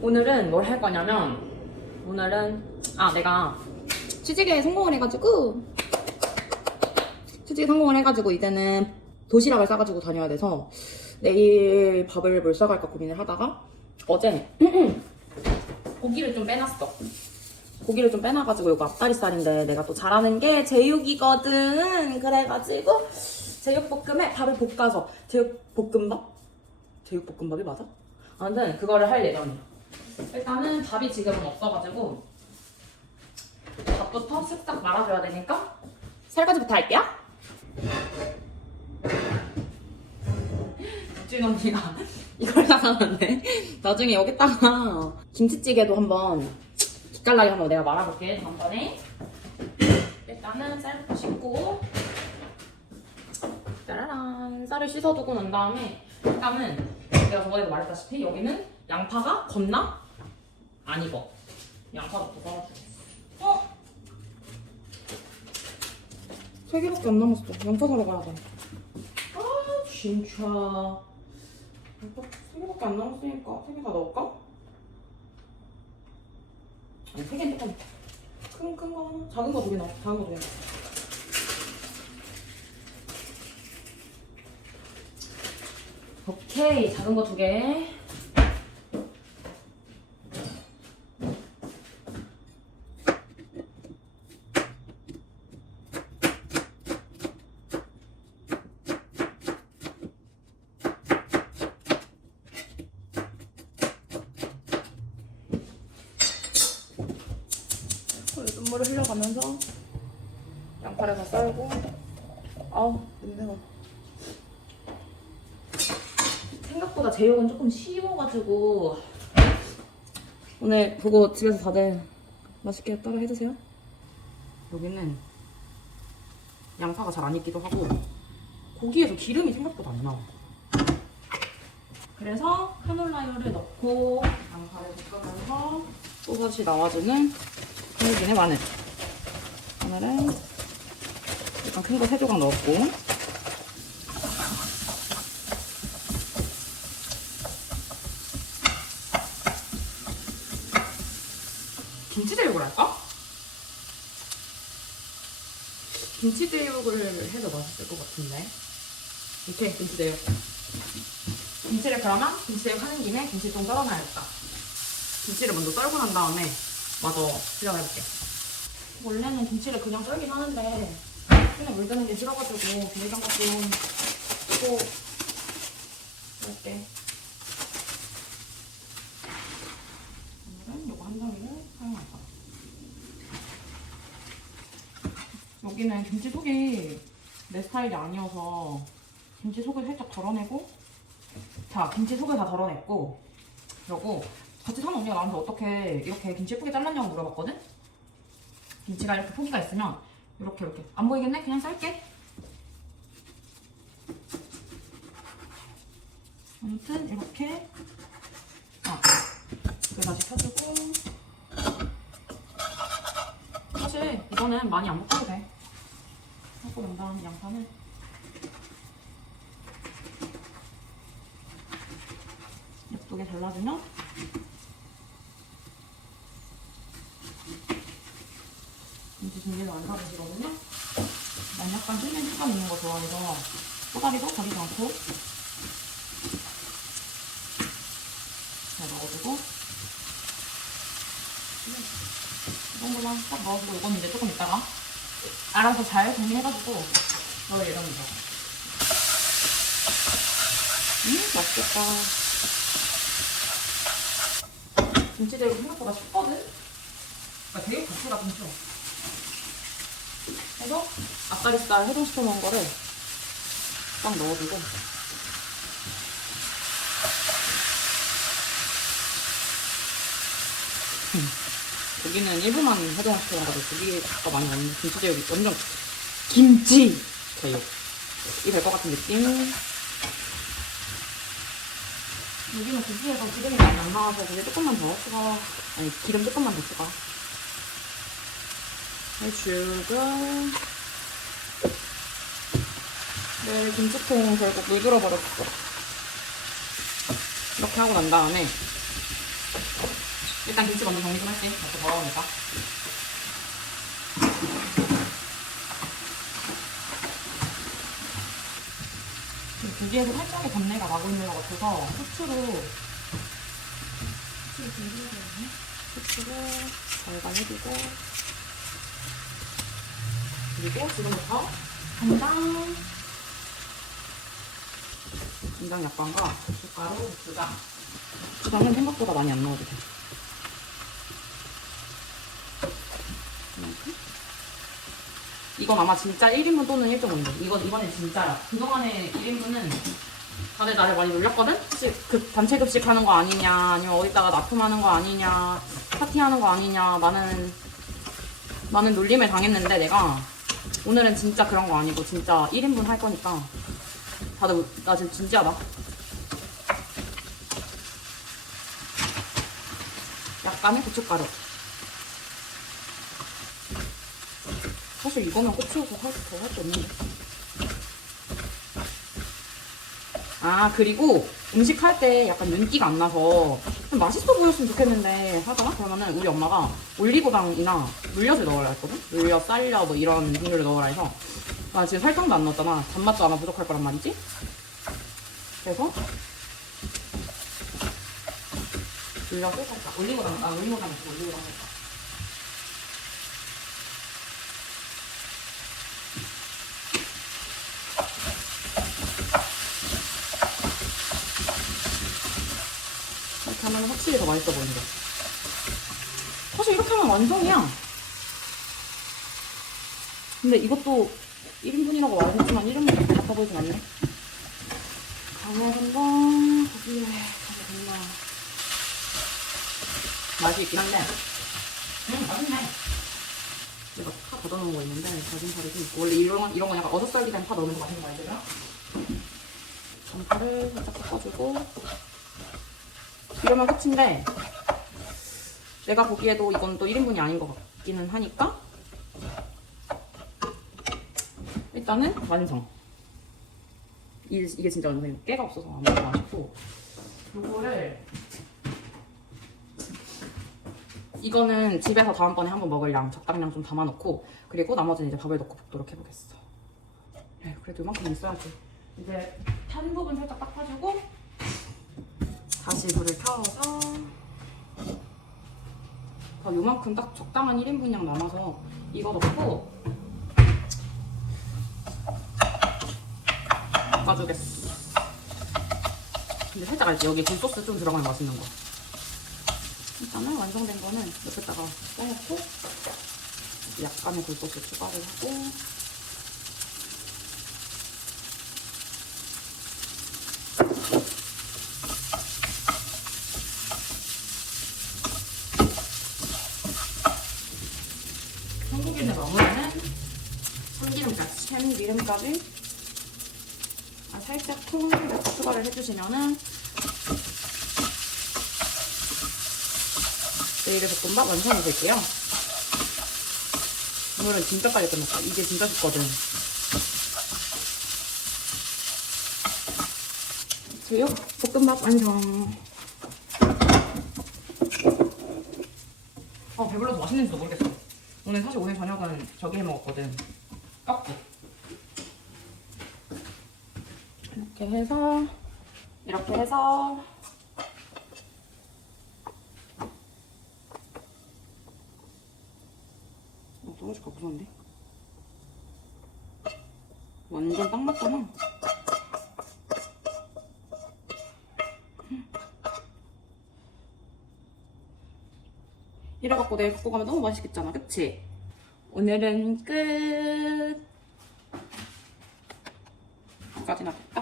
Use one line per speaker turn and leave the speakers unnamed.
오늘은 뭘 할 거냐면 오늘은 아 내가 취직에 성공을 해가지고 취직에 성공을 해가지고 이제는 도시락을 싸가지고 다녀야 돼서 내일 밥을 뭘 싸갈까 고민을 하다가 어제 고기를 좀 빼놨어. 고기를 좀 빼놔가지고 이거 앞다리살인데 내가 또 잘하는 게 제육이거든. 그래가지고 제육볶음에 밥을 볶아서 제육볶음밥? 제육볶음밥이 맞아? 아무튼 그거를 할 예정이야. 일단은 밥이 지금은 없어가지고 밥부터 쓱싹 말아줘야 되니까 설거지부터 할게요. 진 언니가 이걸 사가는데. 나중에 여기다가 김치찌개도 한번 기깔나게 한번 내가 말아볼게 다음번에. 일단은 쌀부터 씻고 짜라란. 쌀을 씻어두고 난 다음에 일단은 내가 저번에도 말했다시피 여기는 양파가 겁나 안 익어 양파부터 썰어줄게 어? 세 개밖에 안 남았어 양파 사러 가야 돼 아, 진짜. 이거 세 개밖에 안 남았으니까 세 개 다 넣을까? 아니, 세 개는 조금 큰, 큰 거 하나? 작은 거 두 개 넣어. 작은 거 두 개 넣어. 오케이, 작은 거 두 개. 눈물을 흘려가면서 양파를 다 썰고. 아우 냄새가 생각보다 제육은 조금 쉬워가지고. 오늘 보고 집에서 다들 맛있게 따라 해드세요. 여기는 양파가 잘 안 익기도 하고 고기에서 기름이 생각보다 안 나와. 그래서 카놀라유를 넣고 양파를 볶으면서 또다시 나와주는 그리기네 마늘 마늘은 약간 큰 거 세 조각 넣었고. 김치제육을 할까? 김치제육을 해도 맛있을 것 같은데. 오케이 김치제육. 김치를 그러면 김치제육 하는 김에 김치 좀 썰어놔야겠다. 김치를 먼저 썰고 난 다음에 마저 수정을 해볼게. 원래는 김치를 그냥 썰긴 하는데 그냥 물 드는 게 싫어가지고 비닐장갑 좀 쓰고 이렇게 오늘은 요거 한 덩이를 사용할 거야. 여기는 김치 속이 내 스타일이 아니어서 김치 속을 살짝 덜어내고 자 김치 속을 다 덜어냈고 그리고 같이 사는 언니가 나한테 어떻게 이렇게 김치 예쁘게 잘랐냐고 물어봤거든? 김치가 이렇게 포기가 있으면 이렇게 이렇게. 안 보이겠네? 그냥 쌀게. 아무튼 이렇게. 아, 그 다시 펴주고. 사실 이거는 많이 안 볶아도 돼. 하고 난 다음 양파는. 예쁘게 잘라주면 김치 준비를 안 사주시거든요. 난 약간 쫄면 식감 있는 거 좋아해서 꼬다리도 버리지 않고 잘 넣어주고 이 정도만 딱 넣어주고 이거는 이제 조금 있다가 알아서 잘 정리해가지고 넣을 예정이죠. 음 맛있겠다. 김치제육 생각보다 쉽거든? 아, 되게 고추가 좀쉬 워. 그래서 앞다리살 해동시켜 놓은 거를 딱 넣어주고 음. 고기는 1분만 해동시켜 놓은 거고 고기가 많이 없는 김치제육이 완전 김치 제육 이 될 것 같은 느낌 여기는 고기에서 기름이 많이 안 나와서 고기 조금만 더 추가 아니 기름 조금만 더 추가 해주고 네, 김치통 결국 물 들어 버렸어. 이렇게 하고 난 다음에 일단 김치 먼저 정리 좀 할게. 이렇게 더러우니까. 고기에서 살짝의 잡내가 나고 있는 것 같아서 후추로 후추로 좀 해야겠네. 후추로 절반 해주고 그리고 지금부터 간장. 간장 약간과 고춧가루, 고추장. 고추장은 생각보다 많이 안 넣어도 돼. 이만큼? 이건 아마 진짜 1인분 또는 1.5인분 이건 이번엔 진짜야 그동안의 1인분은 다들 나를 많이 놀렸거든? 그 단체 급식 하는 거 아니냐 아니면 어디다가 납품하는 거 아니냐 파티하는 거 아니냐 나는 나는 놀림을 당했는데 내가 오늘은 진짜 그런 거 아니고 진짜 1인분 할 거니까 다들 나 지금 진지하다. 약간의 고춧가루. 사실 이거면 고추여서 더할 게 없는데 아 그리고 음식 할 때 약간 윤기가 안 나서 좀 맛있어 보였으면 좋겠는데 하잖아? 그러면은 우리 엄마가 올리고당이나 물엿을 넣으라 했거든? 물엿, 쌀려 뭐 이런 종류를 넣으라 해서 나 지금 설탕도 안 넣었잖아 단맛도 아마 부족할 거란 말이지? 그래서 물엿을 살짝 올리고당 아 올리고당 올리고당 살짝 이렇게 하면 확실히 더 맛있어 보인다. 사실 이렇게 하면 완성이야. 근데 이것도 1인분이라고 말했지만 1인분 같아 보이진 않네. 강어 한번 고기에 됐나. 맛이 있긴 한데. 음, 맛있네. 이거 파 걷어놓은 거 있는데 다진 살이 좀 있고 원래 이런 건 이런 건 약간 어슷썰기 된파 넣는 거 맛있는 거 알죠? 전파를 살짝 섞어주고 이러면 끝인데 내가 보기에도 이건 또 1인분이 아닌 것 같기는 하니까 일단은 완성. 이, 이게 진짜 완성이에요 깨가 없어서 아무것도 맛있고. 이거를 이거는 집에서 다음번에 한번 먹을 양 적당량 좀 담아놓고 그리고 나머지는 이제 밥을 넣고 볶도록 해보겠어. 네, 그래도 이만큼 있어야지. 이제 탄 부분 살짝 닦아주고 다시 불을 켜서 더 요만큼 딱 적당한 1인분량 남아서 이거 넣고 볶아주겠어 근데 살짝 알지? 여기 굴소스 좀 들어가면 맛있는 거 일단은 완성된 거는 옆에다가 써놓고 약간의 굴소스 추가를 하고 한국인의 마무리는 참기름까지, 참기름까지 아, 살짝 통 이렇게 추가를 해주시면은 내일의 볶음밥 완성이 될게요. 오늘은 진짜 빨리 끝났다. 이게 진짜 쉽거든. 제육 볶음밥 완성. 아 배불러서 맛있는지도 모르겠어. 오늘 사실 오늘 저녁은 저기 해 먹었거든. 떡국. 이렇게 해서 이렇게 해서 어, 떨어질까 무서운데? 완전 딱 맞잖아. 이래갖고 내일 갖고 가면 너무 맛있겠잖아, 그치? 오늘은 끝. 까지나 됐다.